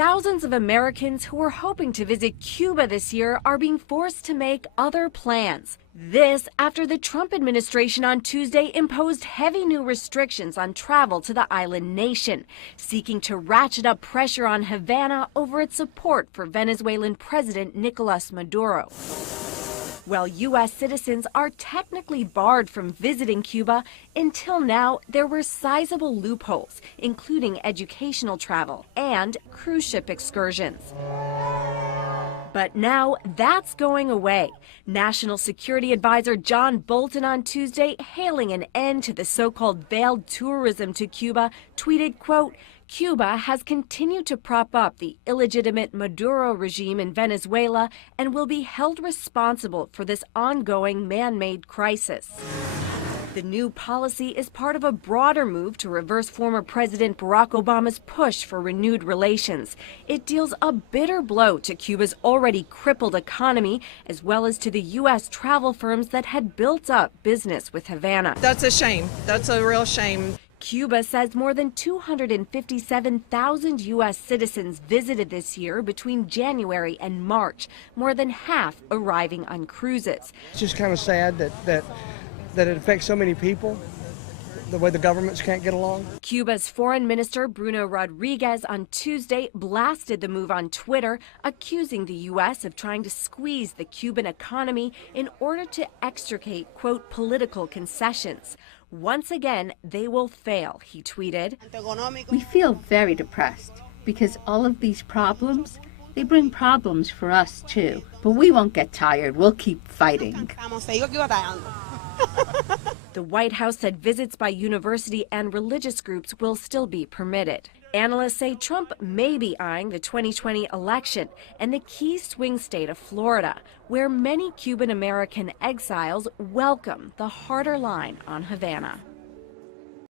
Thousands of Americans who were hoping to visit Cuba this year are being forced to make other plans. This after the Trump administration on Tuesday imposed heavy new restrictions on travel to the island nation, seeking to ratchet up pressure on Havana over its support for Venezuelan President Nicolas Maduro. While U.S. citizens are technically barred from visiting Cuba, until now there were sizable loopholes, including educational travel and cruise ship excursions. But now that's going away. National Security Advisor John Bolton on Tuesday, hailing an end to the so-called veiled tourism to Cuba, tweeted, quote, "Cuba has continued to prop up the illegitimate Maduro regime in Venezuela and will be held responsible for this ongoing man-made crisis." The new policy is part of a broader move to reverse former President Barack Obama's push for renewed relations. It deals a bitter blow to Cuba's already crippled economy, as well as to the U.S. travel firms that had built up business with Havana. That's a shame. That's a real shame. Cuba says more than 257,000 U.S. citizens visited this year between January and March, more than half arriving on cruises. It's just kind of sad that it affects so many people, the way the governments can't get along. Cuba's Foreign Minister Bruno Rodriguez on Tuesday blasted the move on Twitter, accusing the U.S. of trying to squeeze the Cuban economy in order to extricate, quote, political concessions. Once again, they will fail, he tweeted. We feel very depressed because all of these problems, they bring problems for us too. But we won't get tired. We'll keep fighting. The White House said visits by university and religious groups will still be permitted. Analysts say Trump may be eyeing the 2020 election and the key swing state of Florida, where many Cuban American exiles welcome the harder line on Havana.